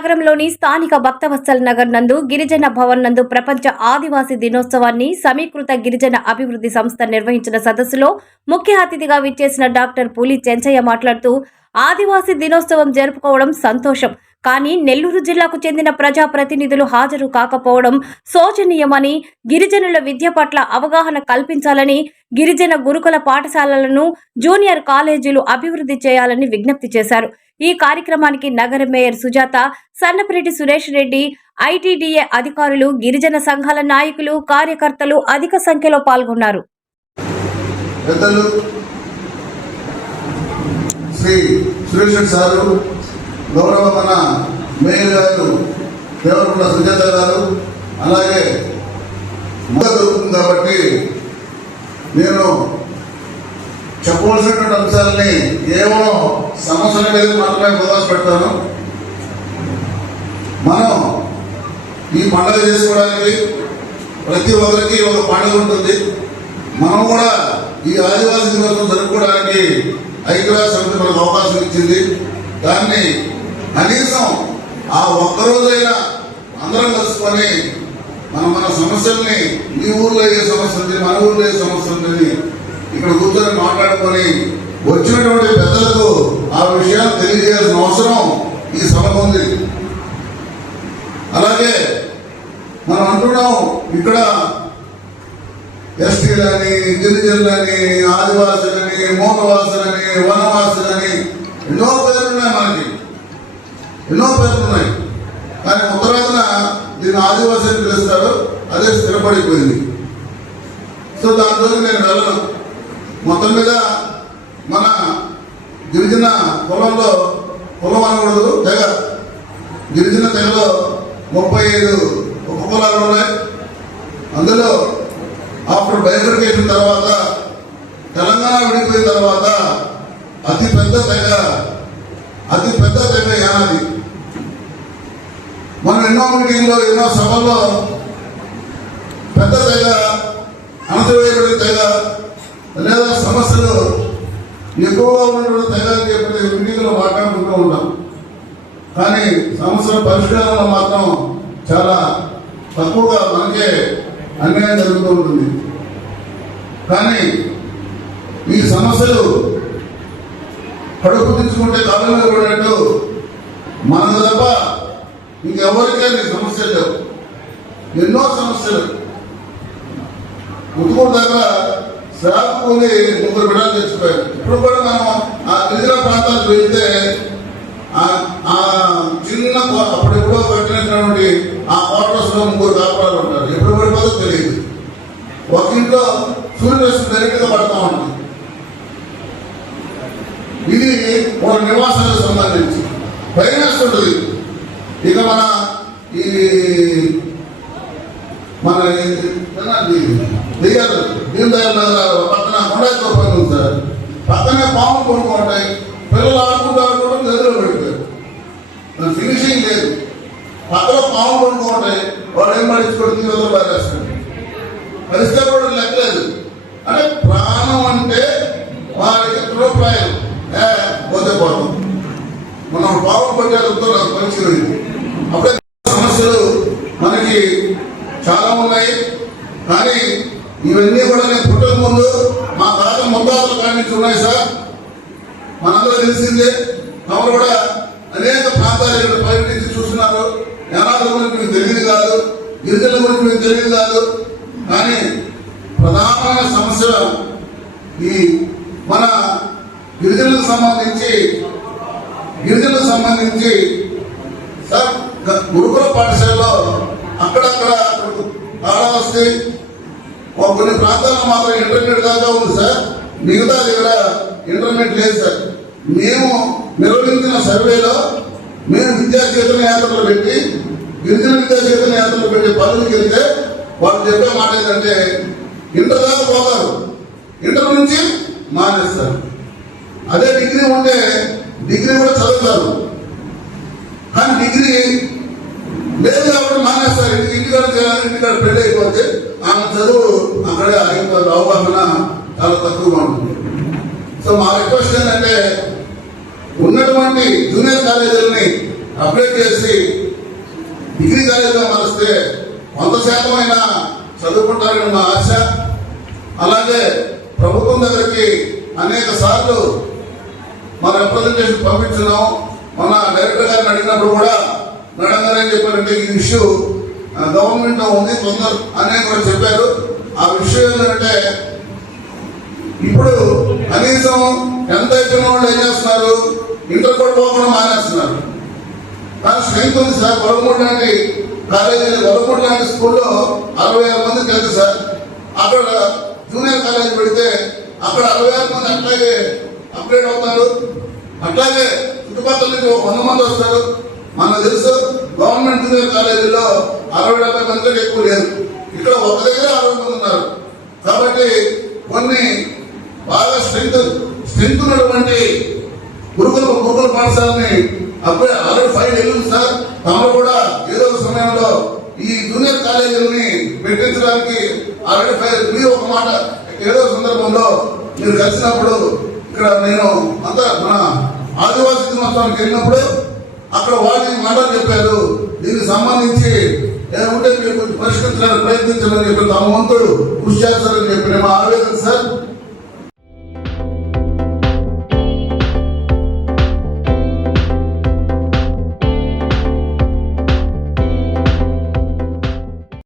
నగరంలోని స్థానిక భక్తవత్సల్ నగర్ నందు గిరిజన భవన్ నందు ప్రపంచ ఆదివాసీ దినోత్సవాన్ని సమీకృత గిరిజన అభివృద్ధి సంస్థ నిర్వహించిన సదస్సులో ముఖ్య అతిథిగా విచ్చేసిన డాక్టర్ పూలి చెంచయ్య మాట్లాడుతూ ఆదివాసీ దినోత్సవం జరుపుకోవడం సంతోషం, కానీ నెల్లూరు జిల్లాకు చెందిన ప్రజాప్రతినిధులు హాజరు కాకపోవడం శోచనీయమని, గిరిజనుల విద్య పట్ల అవగాహన కల్పించాలని, గిరిజన గురుకుల పాఠశాలలను, జూనియర్ కాలేజీలు అభివృద్ధి చేయాలని విజ్ఞప్తి చేశారు. ఈ కార్యక్రమానికి నగర మేయర్ సుజాత, సన్నపరెడ్డి సురేష్ రెడ్డి, ఐటీడీఏ అధికారులు, గిరిజన సంఘాల నాయకులు, కార్యకర్తలు అధిక సంఖ్యలో పాల్గొన్నారు. శ్రీ సురేష్ సారు, గౌరవ మన మేయర్ గారు దేవరకొండ సుజాత గారు, అలాగే దొరుకుతుంది కాబట్టి నేను చెప్పవలసినటువంటి అంశాలని కేవలం సమస్యల మీద మాత్రమే ఫోకస్ పెడతాను. మనం ఈ పండుగ చేసుకోవడానికి ప్రతి ఒక్కరికి ఒక పండుగ ఉంటుంది. మనం కూడా ఈ ఆదివాసీ దినోత్సవం జరుపుకోవడానికి ఐక్యరాజ్య సమితి మనకు అవకాశం ఇచ్చింది. దాన్ని కనీసం ఆ ఒక్కరోజైనా అందరం కలుసుకొని మన సమస్యల్ని, మీ ఊర్లో ఏ సమస్య ఉంది, మన ఊర్లో ఏ సమస్య ఉంది, ఇక్కడ కూర్చొని మాట్లాడుకొని వచ్చినటువంటి పెద్దలకు ఆ విషయాలు తెలియజేయాల్సిన అవసరం ఈ సభకు ఉంది. అలాగే మనం అంటున్నాం, ఇక్కడ ఎస్టీలని, గిరిజనులని, ఆదివాసులని, మూలవాసులని, వనవాసులని ఎన్నో పేర్లు ఉన్నాయి. మనకి ఎన్నో పేర్లు ఉన్నాయి, కానీ ఉత్తరాదిన దీన్ని ఆదివాసి అని పిలుస్తారు. అదే స్థిరపడిపోయింది. సో దాంతో నేను వెళ్ళను. మొత్తం మీద మన గిరిజన కులంలో, కులం అనకూడదు, తెగ, గిరిజన తెగలో 35 ఉపకులాలు ఉన్నాయి. అందులో ఆఫ్టర్ బైఫర్కేషన్ తర్వాత, తెలంగాణ విడిపోయిన తర్వాత అతి పెద్ద తెగ యానాది. మనం ఎన్నో మీటింగ్లో, ఎన్నో సభల్లో పెద్ద తెగ, అణచివేయబడిన తెగ లేదా సమస్యలు ఎక్కువగా ఉన్నటువంటి తెగ అని చెప్పి మీటింగ్లో మాట్లాడుకుంటూ ఉంటాం. కానీ సమస్యల పరిష్కారంలో మాత్రం చాలా తక్కువగా మనకే అన్యాయం జరుగుతూ ఉంటుంది. కానీ ఈ సమస్యలు కడుపు తెచ్చుకుంటే కాలం మీద పడినట్టు మనకు తప్ప ఇంకెవరికైనా సమస్యలు లేవు. ఎన్నో సమస్యలు. ముత్తుకూరు దగ్గర శ్రాపుకొని 3 బిడ్డలు తెచ్చిపోయారు. ఇప్పుడు కూడా మనం ఆ గిరిజన ప్రాంతాలకు వెళ్తే ఆ చిన్న అప్పుడెప్పుడో కట్టినటువంటి ఆ క్వార్టర్స్ లో 3 కాపురాలు ఉంటారు. ఎప్పుడు పడిపోదో తెలియదు. ఒక ఇంట్లో సూర్యరశ్మి డైరెక్ట్ గా పడతా ఉంటుంది. ఇది ఒక నివాసాలకు సంబంధించి ఫైనాన్స్ ఉంటుంది. ఇక మన దీన్ దయాళ్ నగర్ పక్కన కొండాయితో పని ఉంది సార్. పక్కనే పాములు కొనుక్కుంటాయి. పిల్లలు ఆడుకుంటూ గదిలో పెడతారు. ఫినిషింగ్ లేదు. పక్కన పాములు కొనుక్కుంటాయి. వాడు ఏం పడించుకోవడం గదిలో పారేస్తాడు. పరిస్థితి కూడా లెక్కలేదు. అంటే ప్రాణం అంటే వారికి రూపాయలు పోతే పోతాం. మనం పావులు పట్టేంతో నాకు మంచిది. అప్పుడే సమస్యలు మనకి చాలా ఉన్నాయి. కానీ ఇవన్నీ కూడా నేను పుట్టక ముందు మా తాత ముద్దాతల కాడి నుంచి ఉన్నాయి సార్. మనందరూ తెలిసిందే. తమరు కూడా అనేక ప్రాంతాలు ఇక్కడ పర్యటించి చూస్తున్నారు. యానాల గురించి మీకు తెలియదు కాదు, గిరిజనుల గురించి మీకు తెలియదు కాదు. కానీ ప్రధానమైన సమస్య ఈ మన గిరిజనులకు సంబంధించి సార్ గురుకుల పాఠశాలలో అక్కడక్కడ తేడా వస్తే కొన్ని ప్రాంతాల్లో మాత్రం ఇంటర్నెట్ దాకా ఉంది సార్. మిగతా దగ్గర ఇంటర్నెట్ లేదు సార్. మేము నిర్వహించిన సర్వేలో మేము విద్యా చేతన యాత్రలు పెట్టి, గిరిజన విద్యా చేతన యాత్రలు పెట్టి పనులకు వెళ్తే వాళ్ళు చెప్పే మాట ఏంటంటే ఇంటర్ దాకా పోతారు, ఇంటర్ నుంచి మానేస్తారు. అదే డిగ్రీ ఉంటే డిగ్రీ కూడా చదువుతారు. కానీ డిగ్రీ లేదు కాబట్టి మానేస్తారు. ఇంటికాడ పెళ్లి అయిపోతే ఆమె చదువు అక్కడే ఆగిపోతుంది. అవగాహన చాలా తక్కువగా ఉంటుంది. సో మా రిక్వెస్ట్ ఏంటంటే ఉన్నటువంటి జూనియర్ కాలేజీలని అప్డేట్ చేసి డిగ్రీ కాలేజీగా మారిస్తే కొంత శాతమైన చదువుకుంటారని మా ఆశ. అలాగే ప్రభుత్వం దగ్గరికి అనేక సార్లు మా రిప్రజెంటేషన్ పంపించినాం. మొన్న డైరెక్టర్ గారిని అడిగినప్పుడు కూడా మేడం గారు ఏం చెప్పారంటే ఈ ఇష్యూ గవర్నమెంట్ ఉంది తొందర అనేది కూడా చెప్పారు. ఆ విషయం ఏంటంటే ఇప్పుడు కనీసం ఎంత అయిపోయిన వాళ్ళు ఏం చేస్తున్నారు, ఇంటర్ కూడా పోకుండా మానేస్తున్నారు. కానీ స్ట్రెంత్ ఉంది సార్. గొడవమూడి లాంటి కాలేజీ, గొడవమూడి లాంటి స్కూల్లో 60,000 మంది తెలుసు సార్. అక్కడ జూనియర్ కాలేజీ పెడితే అక్కడ 60,000 మంది అట్లాగే అప్గ్రేడ్ అవుతారు. అట్లాగే చుట్టుపక్కల నుంచి 100 మంది వస్తారు. మనకు తెలుసు గవర్నమెంట్ జూనియర్ కాలేజీలో 60-70 మంది ఎక్కువ లేరు. ఇక్కడ ఒక దగ్గర 60 మంది ఉన్నారు. కాబట్టి కొన్ని బాగా స్ట్రెంత్ ఉన్నటువంటి గురుకుల పాఠశాలని అప్పుడే ఆల్రెడీ 5 వెళ్ళింది సార్. తమరు కూడా ఏదో ఒక సమయంలో ఈ జూనియర్ కాలేజీలని పెట్టించడానికి ఆల్రెడీ 5. మీరు ఒక మాట ఏదో సందర్భంలో మీరు కలిసినప్పుడు ఇక్కడ నేను అంతా మన ఆదివాసీ దినోత్సవానికి వెళ్ళినప్పుడు అక్కడ వాళ్ళకి మాటలు చెప్పారు. దీనికి సంబంధించి ఏమంటే మీరు కొంచెం పరిష్కరించడానికి ప్రయత్నించాలని చెప్పి తమ వంతుడు కృషి చేస్తారని చెప్పి మా